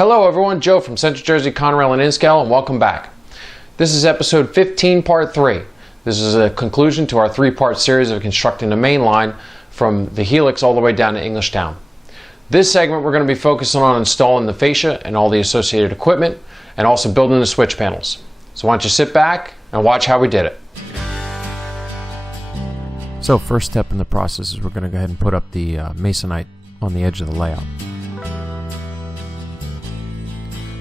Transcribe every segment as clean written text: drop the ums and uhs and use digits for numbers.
Hello everyone, Joe from Central Jersey Conrail and Inscale, and welcome back. This is episode 15, part 3. This is a conclusion to our 3-part series of constructing the main line from the helix all the way down to Englishtown. This segment we're going to be focusing on installing the fascia and all the associated equipment, and also building the switch panels. So why don't you sit back and watch how we did it. So first step in the process is we're going to go ahead and put up the masonite on the edge of the layout.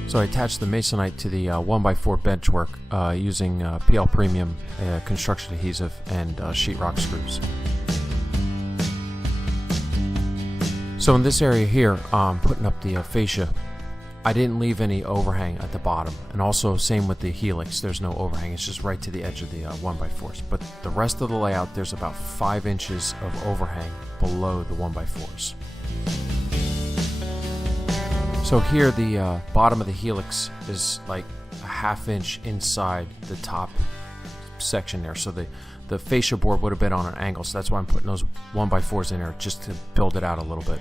So I attached the masonite to the 1x4 benchwork using PL Premium construction adhesive and sheetrock screws. So in this area here, putting up the fascia, I didn't leave any overhang at the bottom, and also same with the helix, there's no overhang, it's just right to the edge of the 1x4s. But the rest of the layout, there's about 5 inches of overhang below the 1x4s. So here the bottom of the helix is like a 1/2 inch inside the top section there. So the fascia board would have been on an angle, so that's why I'm putting those 1x4s in there, just to build it out a little bit.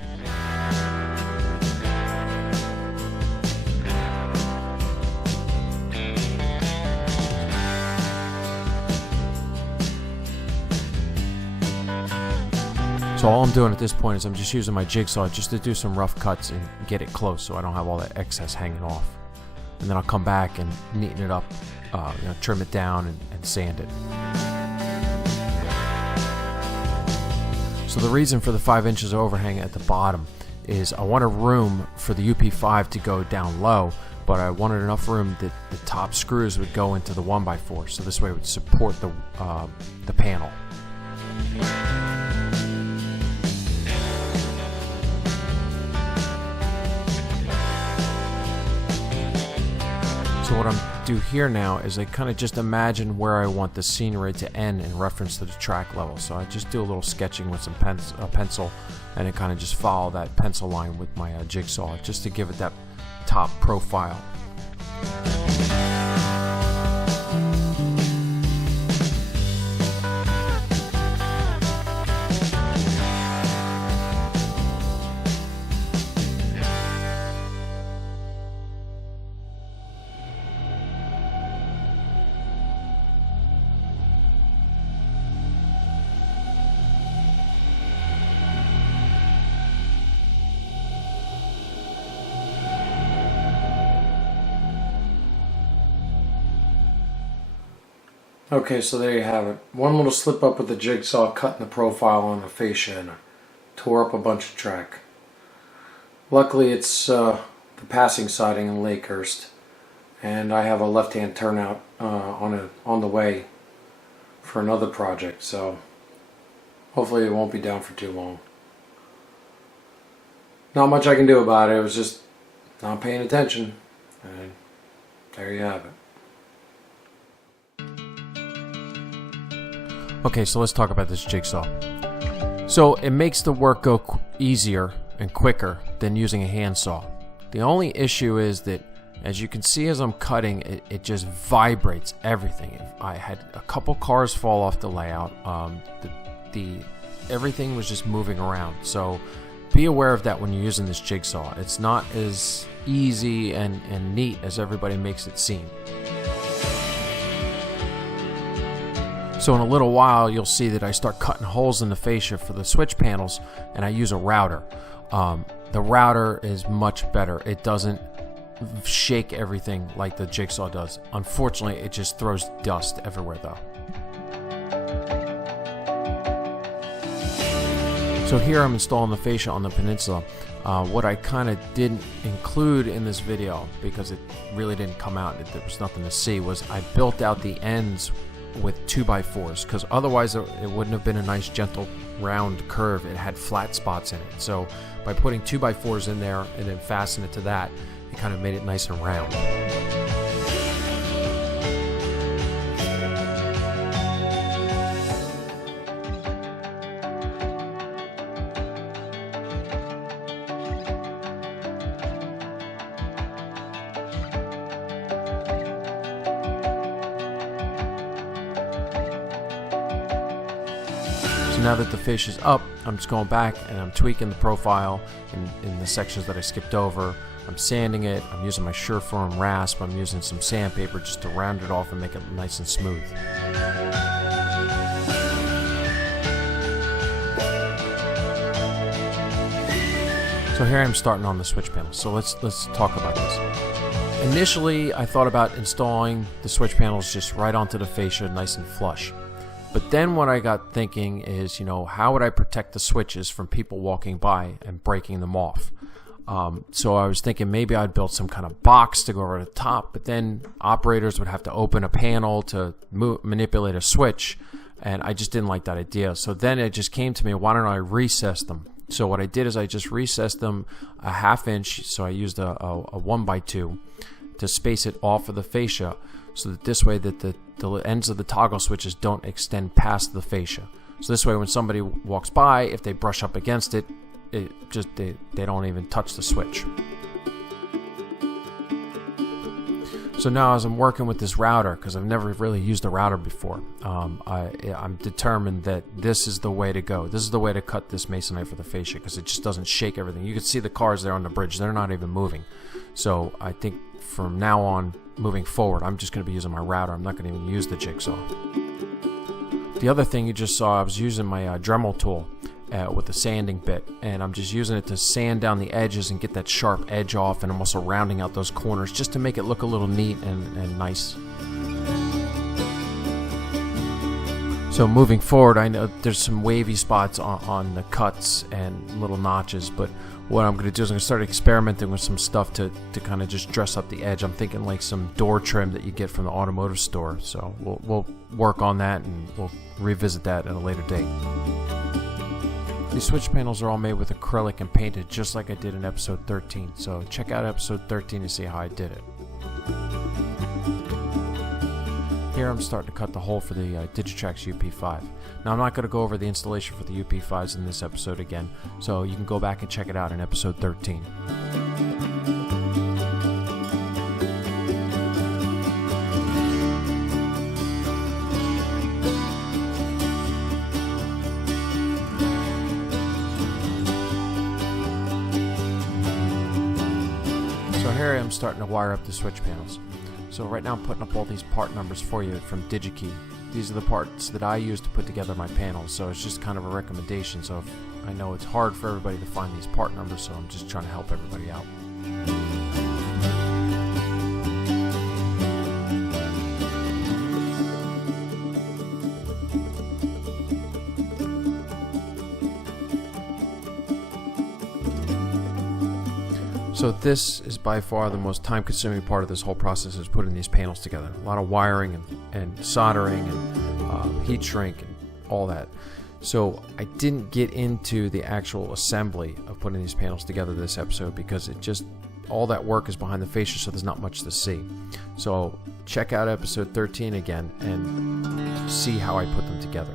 So all I'm doing at this point is I'm just using my jigsaw just to do some rough cuts and get it close so I don't have all that excess hanging off. And then I'll come back and neaten it up, trim it down and sand it. So the reason for the 5 inches of overhang at the bottom is I wanted room for the UP5 to go down low, but I wanted enough room that the top screws would go into the 1x4, so this way it would support the panel. So what I'm do here now is I kind of just imagine where I want the scenery to end in reference to the track level. So I just do a little sketching with some pencil, and then kind of just follow that pencil line with my jigsaw just to give it that top profile. Okay, so there you have it. One little slip up with the jigsaw, cutting the profile on the fascia, and tore up a bunch of track. Luckily it's the passing siding in Sayrehurst, and I have a left-hand turnout on the way for another project, so hopefully it won't be down for too long. Not much I can do about it, it was just not paying attention, and there you have it. Okay, so let's talk about this jigsaw. So it makes the work go easier and quicker than using a handsaw. The only issue is that, as you can see as I'm cutting, it just vibrates everything. I had a couple cars fall off the layout. Everything was just moving around. So be aware of that when you're using this jigsaw. It's not as easy and neat as everybody makes it seem. So in a little while you'll see that I start cutting holes in the fascia for the switch panels, and I use a router. The router is much better. It doesn't shake everything like the jigsaw does. Unfortunately, it just throws dust everywhere though. So here I'm installing the fascia on the peninsula. What I kind of didn't include in this video, because it really didn't come out, there was nothing to see, was I built out the ends with 2x4s, because otherwise it wouldn't have been a nice gentle round curve. It had flat spots in it. So by putting 2x4s in there and then fasten it to that, it kind of made it nice and round. So now that the fascia's up, I'm just going back and I'm tweaking the profile in the sections that I skipped over. I'm sanding it, I'm using my Surefirm rasp, I'm using some sandpaper just to round it off and make it nice and smooth. So here I'm starting on the switch panel. So let's talk about this. Initially, I thought about installing the switch panels just right onto the fascia, nice and flush. But then what I got thinking is, how would I protect the switches from people walking by and breaking them off? So I was thinking maybe I'd build some kind of box to go over the top, but then operators would have to open a panel to manipulate a switch, and I just didn't like that idea. So then it just came to me, why don't I recess them? So what I did is I just recessed them a 1/2 inch, so I used a 1x2 to space it off of the fascia, so that this way that the ends of the toggle switches don't extend past the fascia. So this way when somebody walks by, if they brush up against it, they don't even touch the switch. So now as I'm working with this router, because I've never really used a router before, I'm determined that this is the way to go. This is the way to cut this masonite for the fascia, because it just doesn't shake everything. You can see the cars there on the bridge, they're not even moving. So I think from now on, moving forward, I'm just going to be using my router. I'm not going to even use the jigsaw. The other thing you just saw, I was using my Dremel tool with the sanding bit, and I'm just using it to sand down the edges and get that sharp edge off, and I'm also rounding out those corners just to make it look a little neat and nice. So moving forward, I know there's some wavy spots on the cuts and little notches, but what I'm going to do is I'm going to start experimenting with some stuff to kind of just dress up the edge. I'm thinking like some door trim that you get from the automotive store. So we'll work on that, and we'll revisit that at a later date. These switch panels are all made with acrylic and painted just like I did in episode 13. So check out episode 13 to see how I did it. Here I'm starting to cut the hole for the Digitrax UP5. Now I'm not going to go over the installation for the UP5s in this episode again, so you can go back and check it out in episode 13. So here I'm starting to wire up the switch panels. So right now I'm putting up all these part numbers for you from DigiKey. These are the parts that I use to put together my panels, so it's just kind of a recommendation. So I know it's hard for everybody to find these part numbers, so I'm just trying to help everybody out. So this is by far the most time-consuming part of this whole process, is putting these panels together. A lot of wiring and soldering and heat shrink and all that. So I didn't get into the actual assembly of putting these panels together this episode, because all that work is behind the fascia, so there's not much to see. So check out episode 13 again and see how I put them together.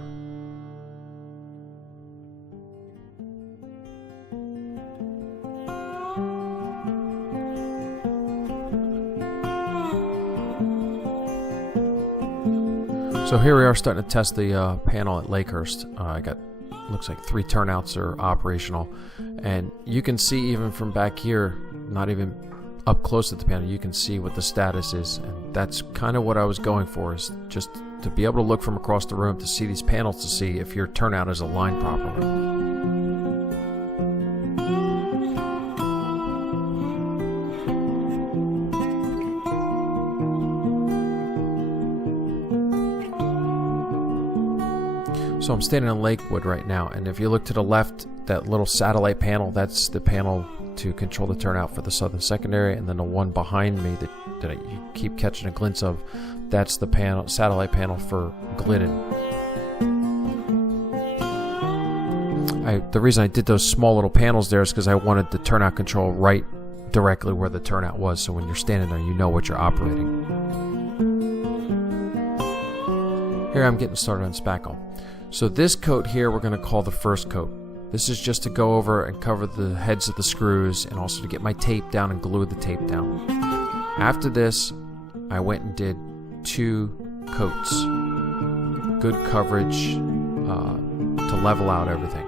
So here we are starting to test the panel at Sayrehurst. I got, looks like 3 turnouts are operational, and you can see even from back here, not even up close at the panel, you can see what the status is, and that's kind of what I was going for, is just to be able to look from across the room to see these panels, to see if your turnout is aligned properly. So I'm standing in Lakewood right now, and if you look to the left, that little satellite panel, that's the panel to control the turnout for the Southern Secondary, and then the one behind me that you keep catching a glimpse of, that's the panel, satellite panel for Glidden. The reason I did those small little panels there is because I wanted the turnout control right directly where the turnout was, so when you're standing there, you know what you're operating. Here I'm getting started on Spackle. So this coat here we're going to call the first coat. This is just to go over and cover the heads of the screws, and also to get my tape down and glue the tape down. After this, I went and did 2 coats. Good coverage to to level out everything.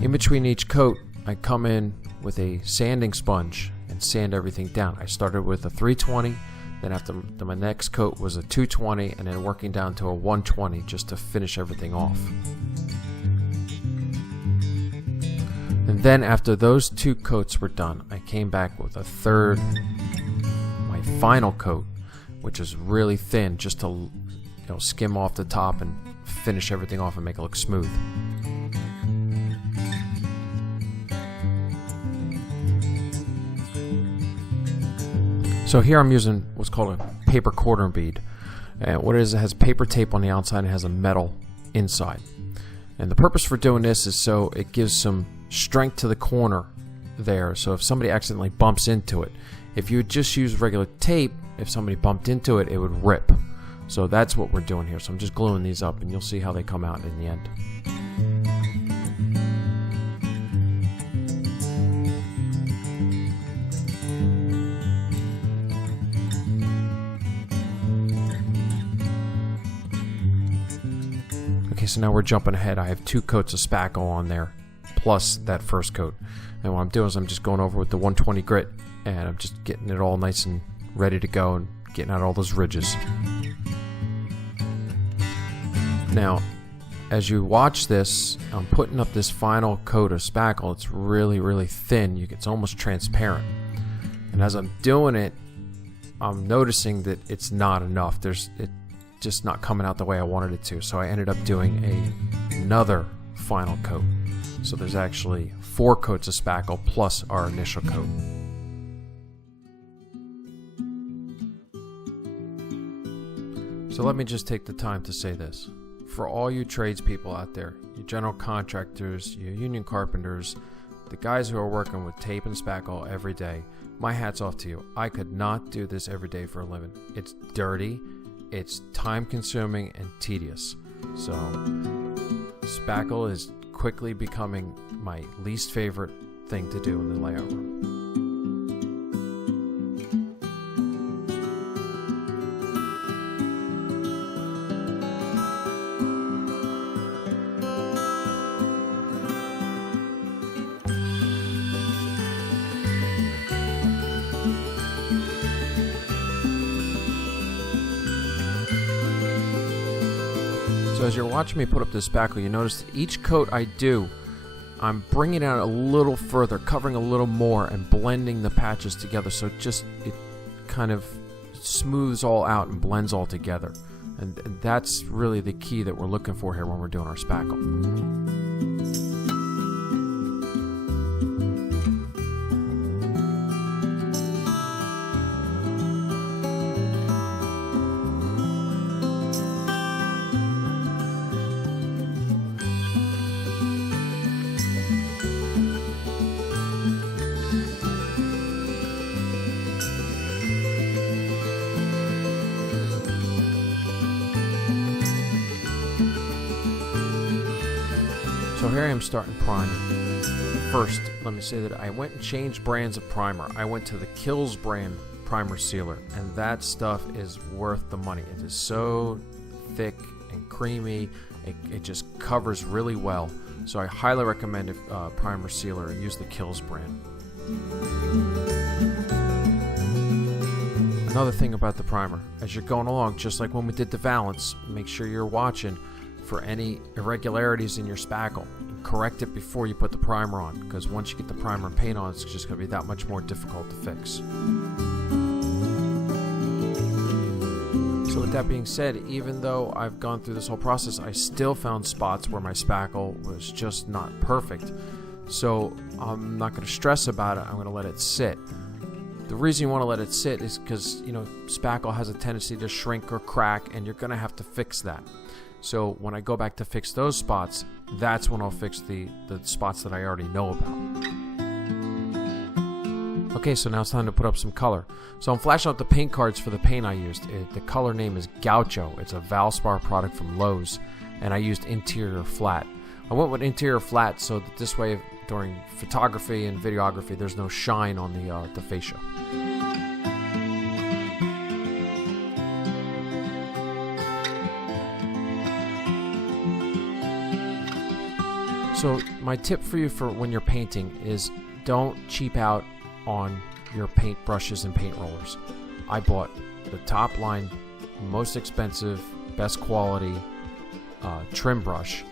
In between each coat, I come in with a sanding sponge and sand everything down. I started with a 320, then after my next coat was a 220, and then working down to a 120 just to finish everything off. And then after those 2 coats were done, I came back with a third, my final coat, which is really thin, just to skim off the top and finish everything off and make it look smooth. So here I'm using what's called a paper quarter bead. And what it is, it has paper tape on the outside and it has a metal inside. And the purpose for doing this is so it gives some strength to the corner there. So if somebody accidentally bumps into it, if you just use regular tape, if somebody bumped into it, it would rip. So that's what we're doing here. So I'm just gluing these up and you'll see how they come out in the end. Okay, so now we're jumping ahead. I have 2 coats of spackle on there, plus that first coat. And what I'm doing is I'm just going over with the 120 grit, and I'm just getting it all nice and ready to go and getting out all those ridges. Now, as you watch this, I'm putting up this final coat of spackle. It's really, really thin. It's almost transparent. And as I'm doing it, I'm noticing that it's not enough. It's just not coming out the way I wanted it to. So I ended up doing another final coat. So there's actually 4 coats of spackle plus our initial coat. So let me just take the time to say this. For all you tradespeople out there, your general contractors, your union carpenters, the guys who are working with tape and spackle every day, my hat's off to you. I could not do this every day for a living. It's dirty, it's time consuming and tedious. So spackle is quickly becoming my least favorite thing to do in the layout room. So as you're watching me put up this spackle, you notice that each coat I do, I'm bringing it out a little further, covering a little more, and blending the patches together so it kind of smooths all out and blends all together. And that's really the key that we're looking for here when we're doing our spackle. So here I am starting primer. First, let me say that I went and changed brands of primer. I went to the Kills brand primer sealer, and that stuff is worth the money. It is so thick and creamy. It just covers really well. So I highly recommend a primer sealer and use the Kills brand. Another thing about the primer, as you're going along, just like when we did the valance, make sure you're watching for any irregularities in your spackle. Correct it before you put the primer on, because once you get the primer and paint on, it's just going to be that much more difficult to fix. So with that being said, even though I've gone through this whole process, I still found spots where my spackle was just not perfect. So I'm not going to stress about it. I'm going to let it sit. The reason you want to let it sit is because, spackle has a tendency to shrink or crack, and you're going to have to fix that. So when I go back to fix those spots, that's when I'll fix the spots that I already know about. Okay, so now it's time to put up some color. So I'm flashing up the paint cards for the paint I used. The color name is Gaucho. It's a Valspar product from Lowe's, and I used interior flat. I went with interior flat so that this way, during photography and videography, there's no shine on the fascia. So my tip for you for when you're painting is don't cheap out on your paint brushes and paint rollers. I bought the top line, most expensive, best quality trim brush,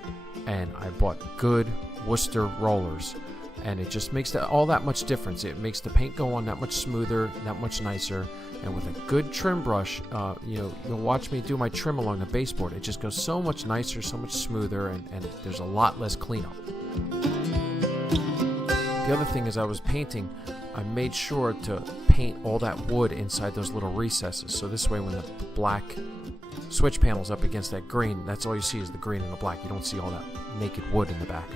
and I bought good Worcester rollers, and it just makes all that much difference. It makes the paint go on that much smoother, that much nicer, and with a good trim brush, you'll watch me do my trim along the baseboard. It just goes so much nicer, so much smoother, and there's a lot less cleanup. The other thing is I was painting, I made sure to paint all that wood inside those little recesses, so this way when the black switch panel's up against that green, that's all you see is the green and the black. You don't see all that naked wood in the back.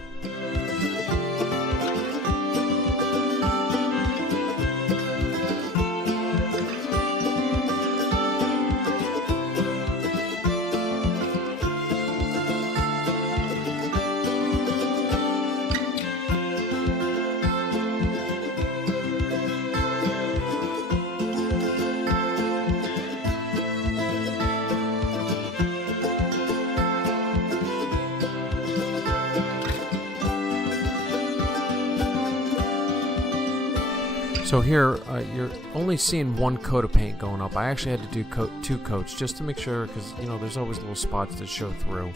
So here, you're only seeing one coat of paint going up. I actually had to do two coats just to make sure, because there's always little spots that show through.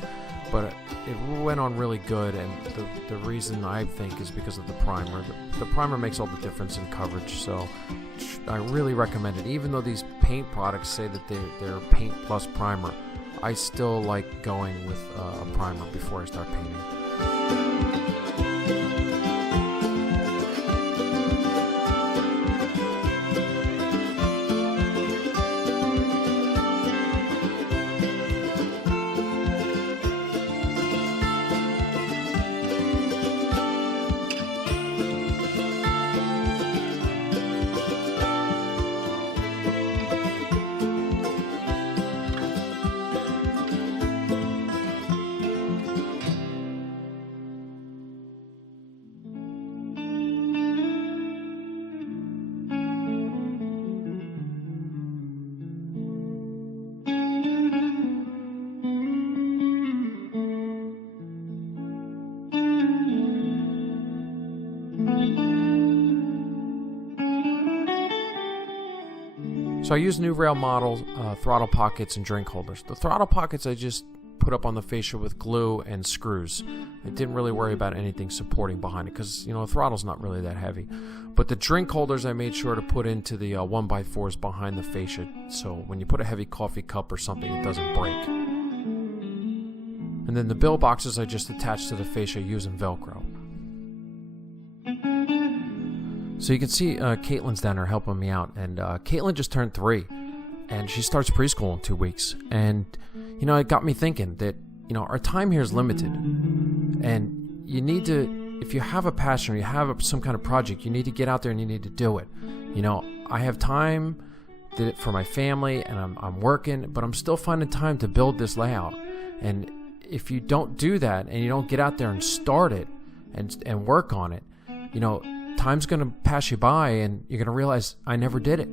But it went on really good, and the reason I think is because of the primer. The primer makes all the difference in coverage, so I really recommend it. Even though these paint products say that they're paint plus primer, I still like going with a primer before I start painting. So I use new rail model throttle pockets and drink holders. The throttle pockets I just put up on the fascia with glue and screws. I didn't really worry about anything supporting behind it because, the throttle's not really that heavy. But the drink holders I made sure to put into the 1x4s behind the fascia, so when you put a heavy coffee cup or something, it doesn't break. And then the bill boxes I just attached to the fascia using Velcro. So you can see Caitlin's down there helping me out, and Caitlin just turned 3, and she starts preschool in 2 weeks. And it got me thinking that our time here is limited, and you need to, if you have a passion or you have some kind of project, you need to get out there and you need to do it. I have time for my family, and I'm working, but I'm still finding time to build this layout. And if you don't do that and you don't get out there and start it and work on it, time's going to pass you by and you're going to realize I never did it.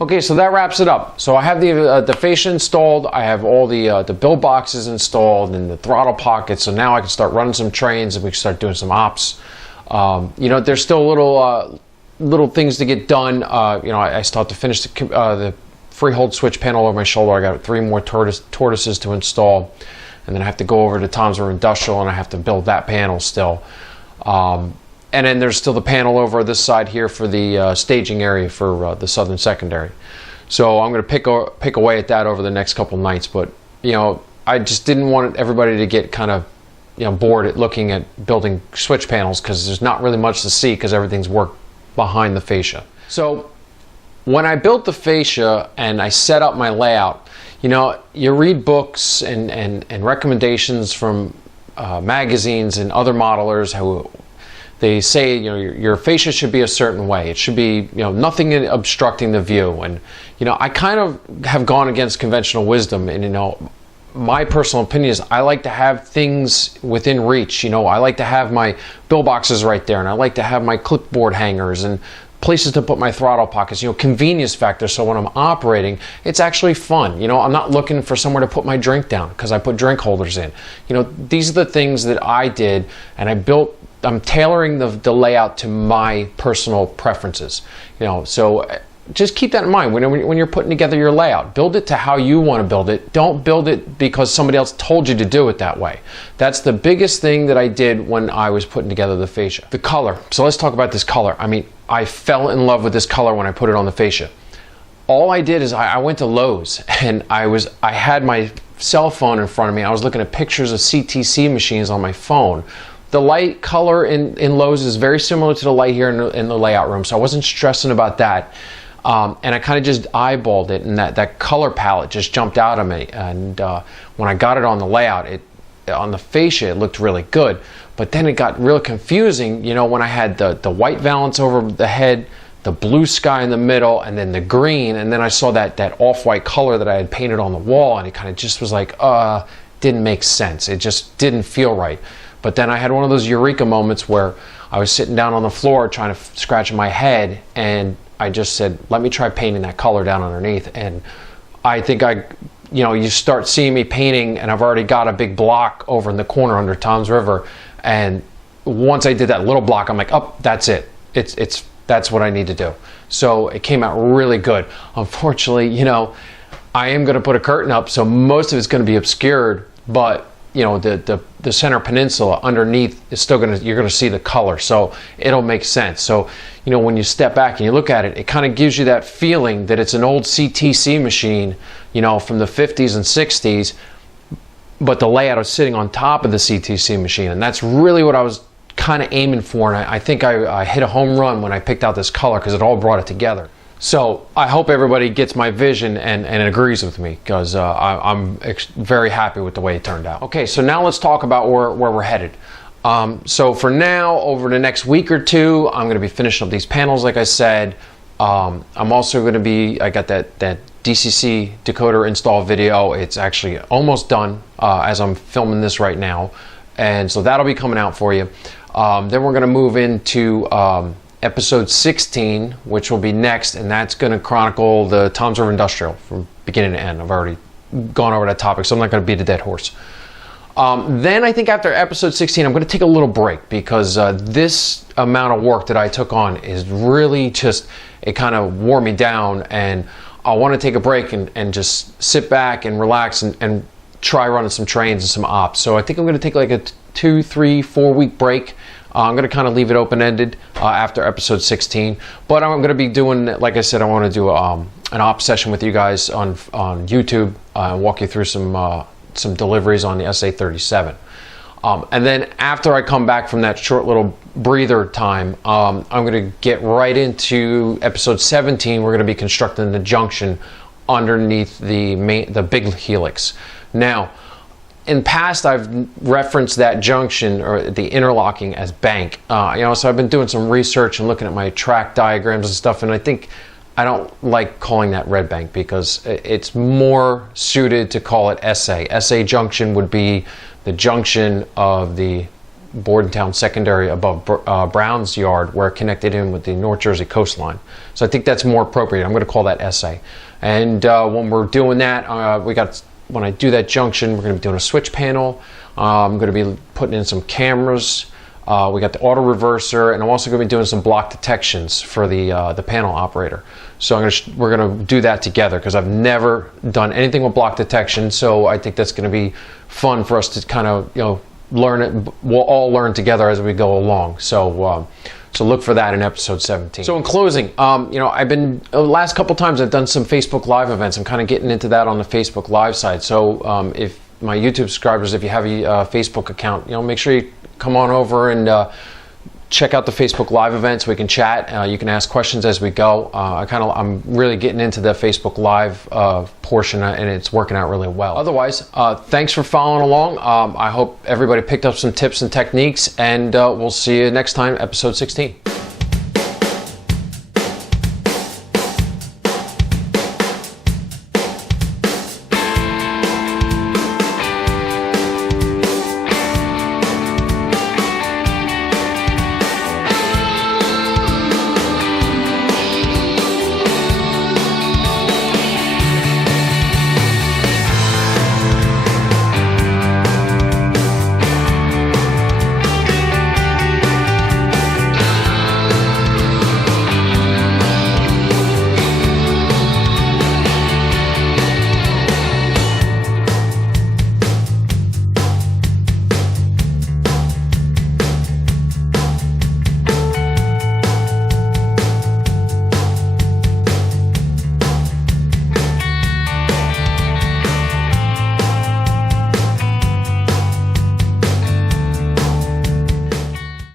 Okay, so that wraps it up. So I have the fascia installed, I have all the bill boxes installed and the throttle pockets, so now I can start running some trains and we can start doing some ops. There's still little things to get done. I still have to finish the freehold switch panel over my shoulder. I got 3 more tortoises to install, and then I have to go over to Tom's River Industrial and I have to build that panel still. and then there's still the panel over this side here for the staging area for the Southern Secondary. So I'm going to pick away at that over the next couple nights. But you know, I just didn't want everybody to get kind of, you know, bored at looking at building switch panels, because there's not really much to see because everything's worked behind the fascia. So when I built the fascia and I set up my layout, you know, you read books and recommendations from magazines and other modelers who they say, you know, your fascia should be a certain way. It should be, you know, nothing obstructing the view. And you know, I kind of have gone against conventional wisdom, and you know, my personal opinion is I like to have things within reach. You know, I like to have my bill boxes right there, and I like to have my clipboard hangers and places to put my throttle pockets, you know, convenience factor, so when I'm operating, it's actually fun. You know, I'm not looking for somewhere to put my drink down because I put drink holders in. You know, these are the things that I did, and I'm tailoring the layout to my personal preferences. You know, so just keep that in mind when you're putting together your layout. Build it to how you want to build it. Don't build it because somebody else told you to do it that way. That's the biggest thing that I did when I was putting together the fascia. The color. So let's talk about this color. I mean, I fell in love with this color when I put it on the fascia. All I did is I went to Lowe's, and I had my cell phone in front of me. I was looking at pictures of CTC machines on my phone. The light color in Lowe's is very similar to the light here in the layout room, so I wasn't stressing about that. And I kind of just eyeballed it, and that color palette just jumped out at me. And when I got it on the layout, on the fascia, it looked really good. But then it got real confusing, you know, when I had the white valance over the head, the blue sky in the middle, and then the green, and then I saw that off-white color that I had painted on the wall, and it kind of just was like, didn't make sense. It just didn't feel right. But then I had one of those eureka moments where I was sitting down on the floor trying to scratch my head, and I just said, let me try painting that color down underneath. And I think you know, you start seeing me painting, and I've already got a big block over in the corner under Tom's River. And once I did that little block, I'm like, oh, that's it. That's what I need to do. So it came out really good. Unfortunately, you know, I am going to put a curtain up, so most of it's going to be obscured, but you know, the center peninsula underneath is still you're gonna see the color, so it'll make sense. So you know, when you step back and you look at it, it kind of gives you that feeling that it's an old CTC machine, you know, from the 50s and 60s, but the layout is sitting on top of the CTC machine, and that's really what I was kind of aiming for. And I think I hit a home run when I picked out this color, because it all brought it together. So I hope everybody gets my vision and agrees with me, because I'm very happy with the way it turned out. Okay, so now let's talk about where we're headed. So for now, over the next week or two, I'm going to be finishing up these panels, like I said. I'm also going to be, I got that DCC decoder install video. It's actually almost done as I'm filming this right now. And so that'll be coming out for you. Then we're going to move into episode 16, which will be next, and that's going to chronicle the Tom's River Industrial from beginning to end. I've already gone over that topic, so I'm not going to beat a dead horse. Then I think after episode 16, I'm going to take a little break, because this amount of work that I took on is really just, it kind of wore me down, and I want to take a break and just sit back and relax and try running some trains and some ops. So I think I'm going to take like a 2, 3, 4 week break. I'm going to kind of leave it open-ended after episode 16, but I'm going to be doing, like I said, I want to do an op session with you guys on YouTube and walk you through some deliveries on the SA37. And then after I come back from that short little breather time, I'm going to get right into episode 17. We're going to be constructing the junction underneath the big helix. Now, in past, I've referenced that junction or the interlocking as bank. You know, so I've been doing some research and looking at my track diagrams and stuff, and I think I don't like calling that red bank, because it's more suited to call it SA. SA junction would be the junction of the Bordentown Secondary above Brown's Yard, where it connected in with the North Jersey coastline. So I think that's more appropriate. I'm going to call that SA. And when we're doing that, when I do that junction, we're going to be doing a switch panel. I'm going to be putting in some cameras. We got the auto reverser, and I'm also going to be doing some block detections for the panel operator. So we're going to do that together, because I've never done anything with block detection. So I think that's going to be fun for us to kind of, you know, learn it. We'll all learn together as we go along. So look for that in episode 17. So in closing, I've been last couple times I've done some Facebook Live events. I'm kind of getting into that on the Facebook Live side. So if my YouTube subscribers, if you have a Facebook account, make sure you come on over and check out the Facebook Live events. We can chat. You can ask questions as we go. I'm really getting into the Facebook Live portion, and it's working out really well. Otherwise, thanks for following along. I hope everybody picked up some tips and techniques, and we'll see you next time, episode 16.